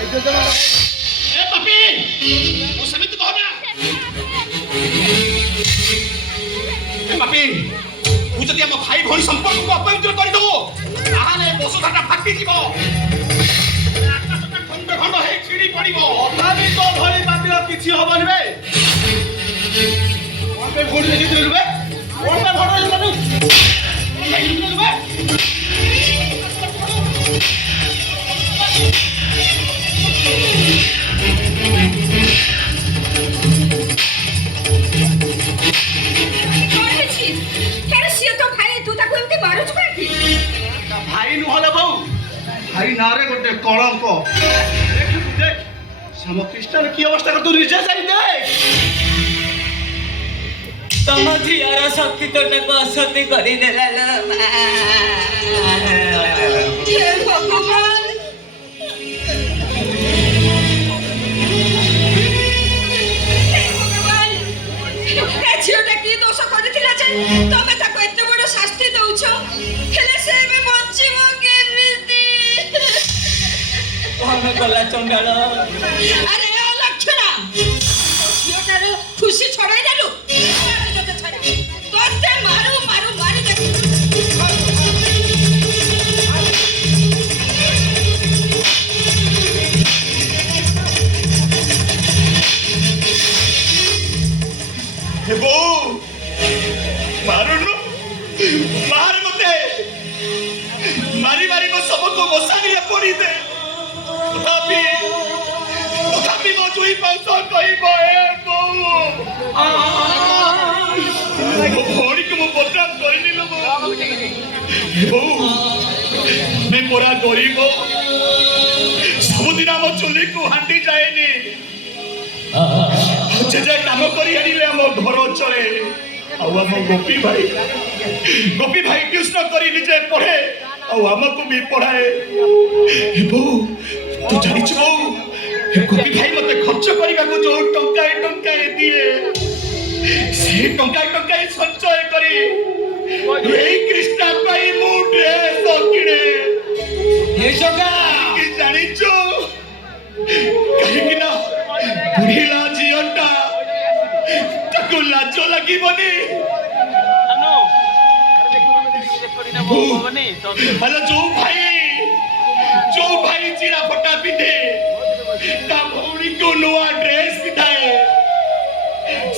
ए पापी वो समिति कहो ना ए पापी तू जदि हम भाई भौणी संपर्क को अपवित्र कर दो ताहाले बसुधाटा फाटी जीव आकाशटा खंड खंड हे छिड़ी पड़िबो अथापि तो भली पापीर किछि हबनि बे कोन पे भोट देहि दिलु बे कोन पे भोट देलु कोन दिलु बे भाई नुहले बहु भाई नारे गोटे कलंक देख देख श्याम ख्रीष्टान की अवस्था कर तू निजे जाई देख तम झियार शक्ति तोटाको असती गरिदेला ल हे भगवान झियोटा की दोष करथिला जे तमे ताको एते बड़ शास्ति दउछ हेले से बे बचिबो केमिति कोन गला चंडाळ अरे ओ लक्षणा झियोटार खुशी छड़ाई देलु तोते मारू मारू मारी दे हेबो मारुनु मार मते मारी मारी को सबको गोसानी पड़ी दे तथापि मो जुई पाउस कहिबो ए बहु मो भौणी को मो बदनाम करनी लो बहु मैं मोरा गरीब सबुदिन हम चुली को हांडी जाएनी जे जे काम करी आनिले हम घर चले आउ हम गोपी भाई ट्यूशन करी निजे पढ़े आउ हमको भी पढ़ाए बहु तू जानी छ बहु गोपी भाई मते खर्च करिबा को जो टंका दिए से टंका संचय करी एई कृष्णा भाई मु ड्रेस किने ए जगा कि जानी छ कहि कि ना बुढ़ीला जियटा ताको लाज लागिबनी हेलो जो भाई चिरा फटा पिंधे ता भौणी को नवा ड्रेस पिधाए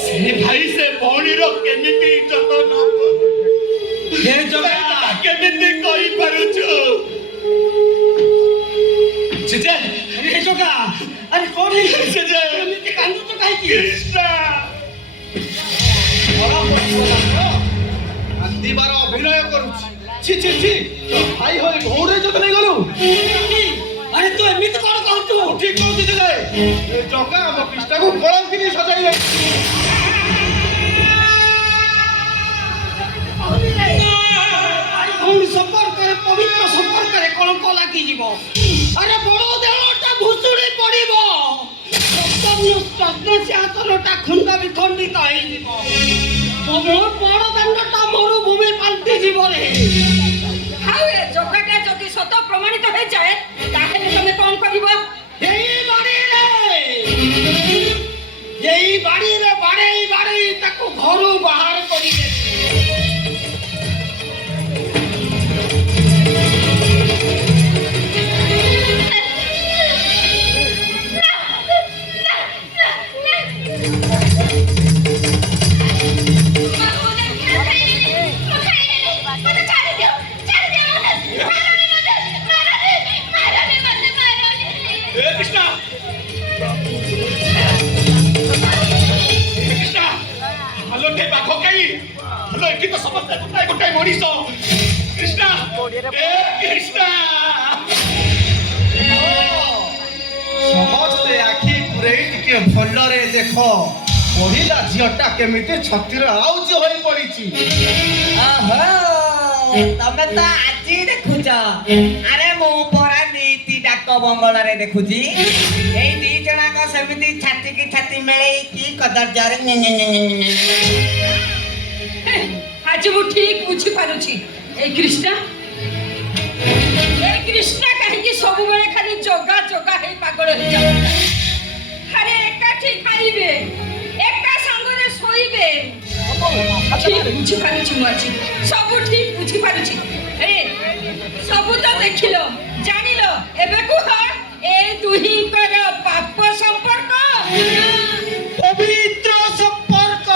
से भाई से भौणी रो केमिति जतन हे जगा केमिति कहि पारुछु जे अरे जगा अरे कौन है जे केमिति कांदु तो काहे की कृष्णा बड़ा अंधी बार अभिनय करूछि छी छी छी तो भाई होय घोड़े जत नहीं गलु अरे तू एमित कोन कहतु ठीक कहू दिले ए जका हम कृष्णा को कलंक किनी सजाइले कौन संपर्क रे पवित्र संपर्क रे कलंक लागी जीवो अरे बड़ो देवटा भुसुड़ी पड़िबो सप्तम से आतलटा खंडा विखंडित होई जीवो बहुत बड़ दंडटा मोर भूमि पाल्टी जीवरे हाउ ए जकाटा जति सत प्रमाणित हो जाए ताहेले तमे कोन करिवो एई बाड़ी रे बाड़े ताको घरु बाहर करि दे समस्ते आखि पुरे टिके भलरे देख पढ़िला झीटा केमिति छतिर आउज होई पड़ीची तमे तो आज देखुच अरे मु परा नीति डाक बंगल रे देखुची एई दी जना को समिति छाती की छाती मेले की कदरजार आज मु ठीक बुझी पारुची ए कृष्णा कहीं सब बेले खाली जगा जगा हे पागल ঠিক বুঝিপারুছি মু আছি সবু ঠিক বুঝিপারুছি এ সবু তো দেখিল জানিল এবে কুহ এই দুহিঙ্কর পাপ সম্পর্ক পবিত্র সম্পর্ক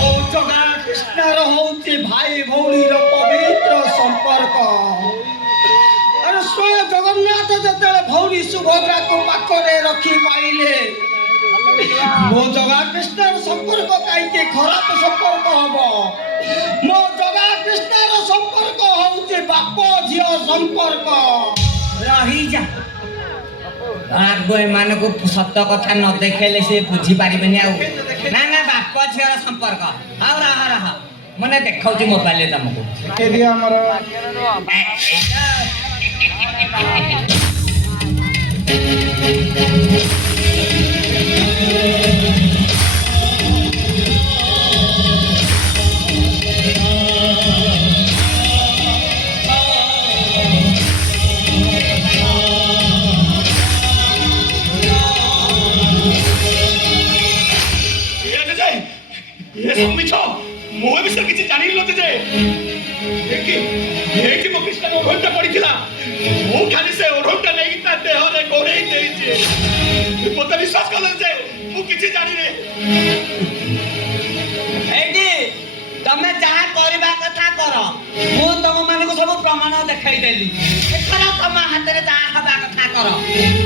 ও জগা কৃষ্ণর হଉଛି ভাই ভଉଣୀର ପବିତ୍ର ସମ୍ପର୍କ ଆରେ ସ୍ୱୟଂ ଜଗନ୍ନାଥ ଯେତେବେଳେ ଭଉଣୀ ସୁଭଦ୍ରାକୁ ପାଖରେ ରଖି ପାଇଲେ ମୋ ଜଗା କୃଷ୍ଣର ସମ୍ପର୍କ କାହିଁକି ଖରାପ ସମ୍ପର୍କ ହବ ମୋ ଜଗା କୃଷ୍ଣର ସମ୍ପର୍କ ହଉଛି ବାପ ଝିଅ ସମ୍ପର୍କ ରହିଯା ଆଗ ଏମାନଙ୍କୁ ସତ କଥା ନ ଦେଖେଇଲେ ସେ ବୁଝିପାରିବେନି ଆଉ ନା ନା ବାପ ଝିଅର ସମ୍ପର୍କ ଆଉ ରହ ରହ ମାନେ ଦେଖାଉଛି ମୋବାଇଲରେ ତମକୁ କେଦି ଆମର ମିଛ ମୋ ବିଷୟରେ କିଛି ଜାଣିଲି ନଥିଲେ ଯେ ଏଇଠି ମୋ କୃଷ୍ଣଙ୍କ ଓଢ଼ଣଟା ପଡ଼ିଥିଲା ମୁଁ ଖାଲି ସେ ଓଢ଼ଣଟା ନେଇକି ତା ଦେହରେ ଘୋଡ଼େଇ ଦେଇଛି ମତେ ବିଶ୍ୱାସ କଲ ଯେ ମୁଁ କିଛି ଜାଣିନି ଏଇଠି ତମେ ଯାହା କରିବା କଥା କର ମୁଁ ତମମାନଙ୍କୁ ସବୁ ପ୍ରମାଣ ଦେଖେଇଦେଲି ଏଥର ତମ ହାତରେ ଯାହା ହବା କଥା କର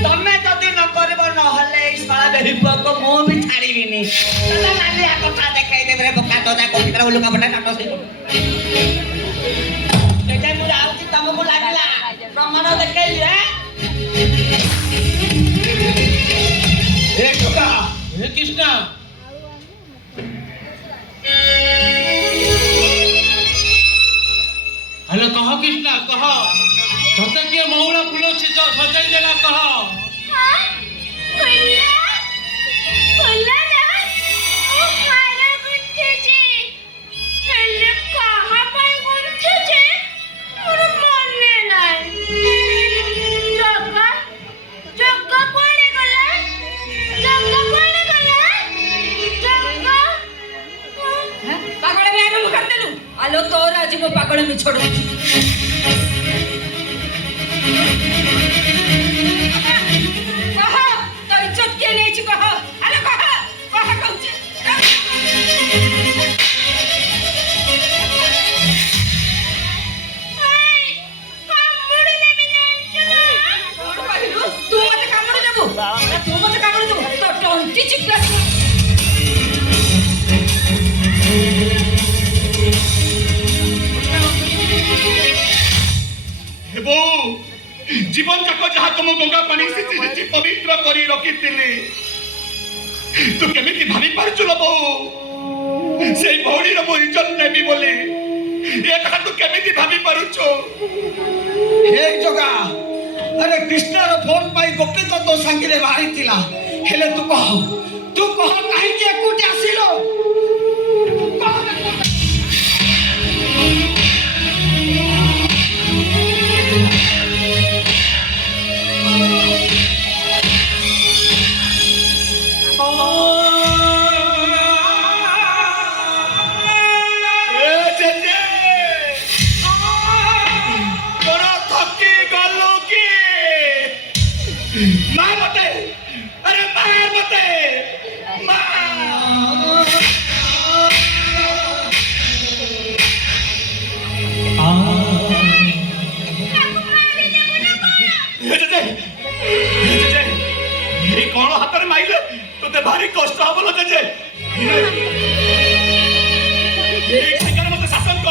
ତମେ ଯଦି ନ କରିବ ନହେଲେ ଏଇ ଶଳା ଦେହି ପୁଅକୁ ମୁଁ ବି ଛାଡ଼ିବିନି ତମେ ନାଲିଆ କଥା ଦେଖେଇଦେବି ରେ ବୋକା ତ ଯା କବିତାର ଲୁକା ପଟା କାଟ ସେଇ ଏଇଟା ମୁଁ ଯାଉଛି ତମକୁ ଲାଗିଲା ପ୍ରମାଣ ଦେଖେଇଲି ଏ ଟୋକା हे कृष्ण हेलो कह कृष्ण कह तोते किए महुला फूल सजाई देला कह ପାଗଳ ବି ଆରମ୍ଭ କରିଦେଲୁ ଆଲୋ ତୋର ଆଜି ମୋ ପାଗଳ ମିଛଡୁ କହ ତୋ ଇଜ୍ଜତ କିଏ ନେଇଛି କହ ଆଲୋ କହ କହ କହୁଛି ତୁ ମତେ କାମୁଡି ଦେବୁ ତୋ ଟଣ୍ଟି ଚିପା ବୋଉ ଜୀବନ ଯାକ ଯାହା ତମ ଗଙ୍ଗା ପାଣି ସିଚି ପବିତ୍ର କରି ରଖିଥିଲି ତୁ କେମିତି ଭାବି ପାରୁଛୁ ଲୋ ବୋଉ ସେଇ ଭଉଣୀର ମୁଁ ଇଜ୍ଜତ ନେବି ବୋଲି ଏ କଥା ତୁ କେମିତି ଭାବି ପାରୁଛୁ ହେ ଜଗା ଆରେ କୃଷ୍ଣର ଫୋନ ପାଇ ଗୋପୀ ତ ତୋ ସାଙ୍ଗରେ ବାହାରିଥିଲା ହେଲେ ତୁ କହ କାହିଁକି ଏକୁଟି ଆସିଲ मार मते अरे मार मते कौन हाथ में माइले तो भारी कष्ट हम लगे जे मत शासन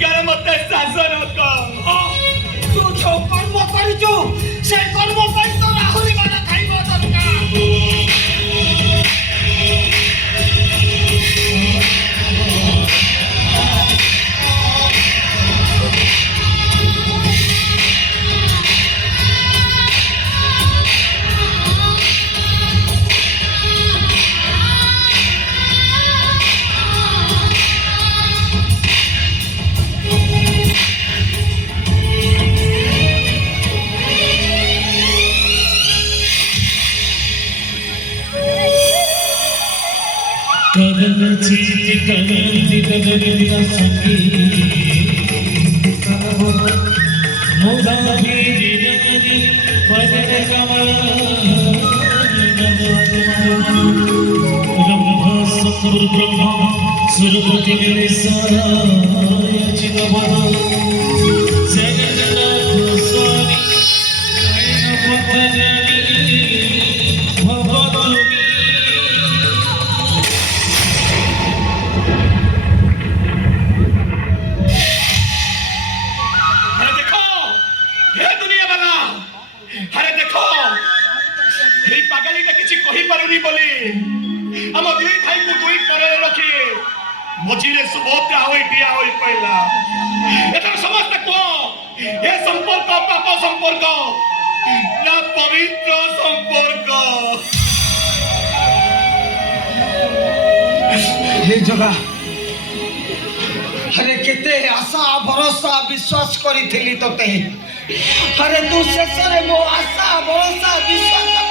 कर मत शासन कर तू जो कर्म करिଛୁ ସେ କର୍ମ ପାଇଁ ତ ଆହୁରି ମାନେ ଖାଇବା ଦରକାର अरे देखो हे दुनिया वाला अरे देखो हे पागलीटा किछि कहि पारुनी बोली हम दुई भाई को दुई करे रखी मझिरे सुभद्रा होई बिया होई पहिला एतर समस्त को ए संपर्क पाप संपर्क ना पवित्र संपर्क हे जगह अरे केते आशा भरोसा विश्वास करी तोते अरे तू शेष रे मो आशा भरोसा विश्वास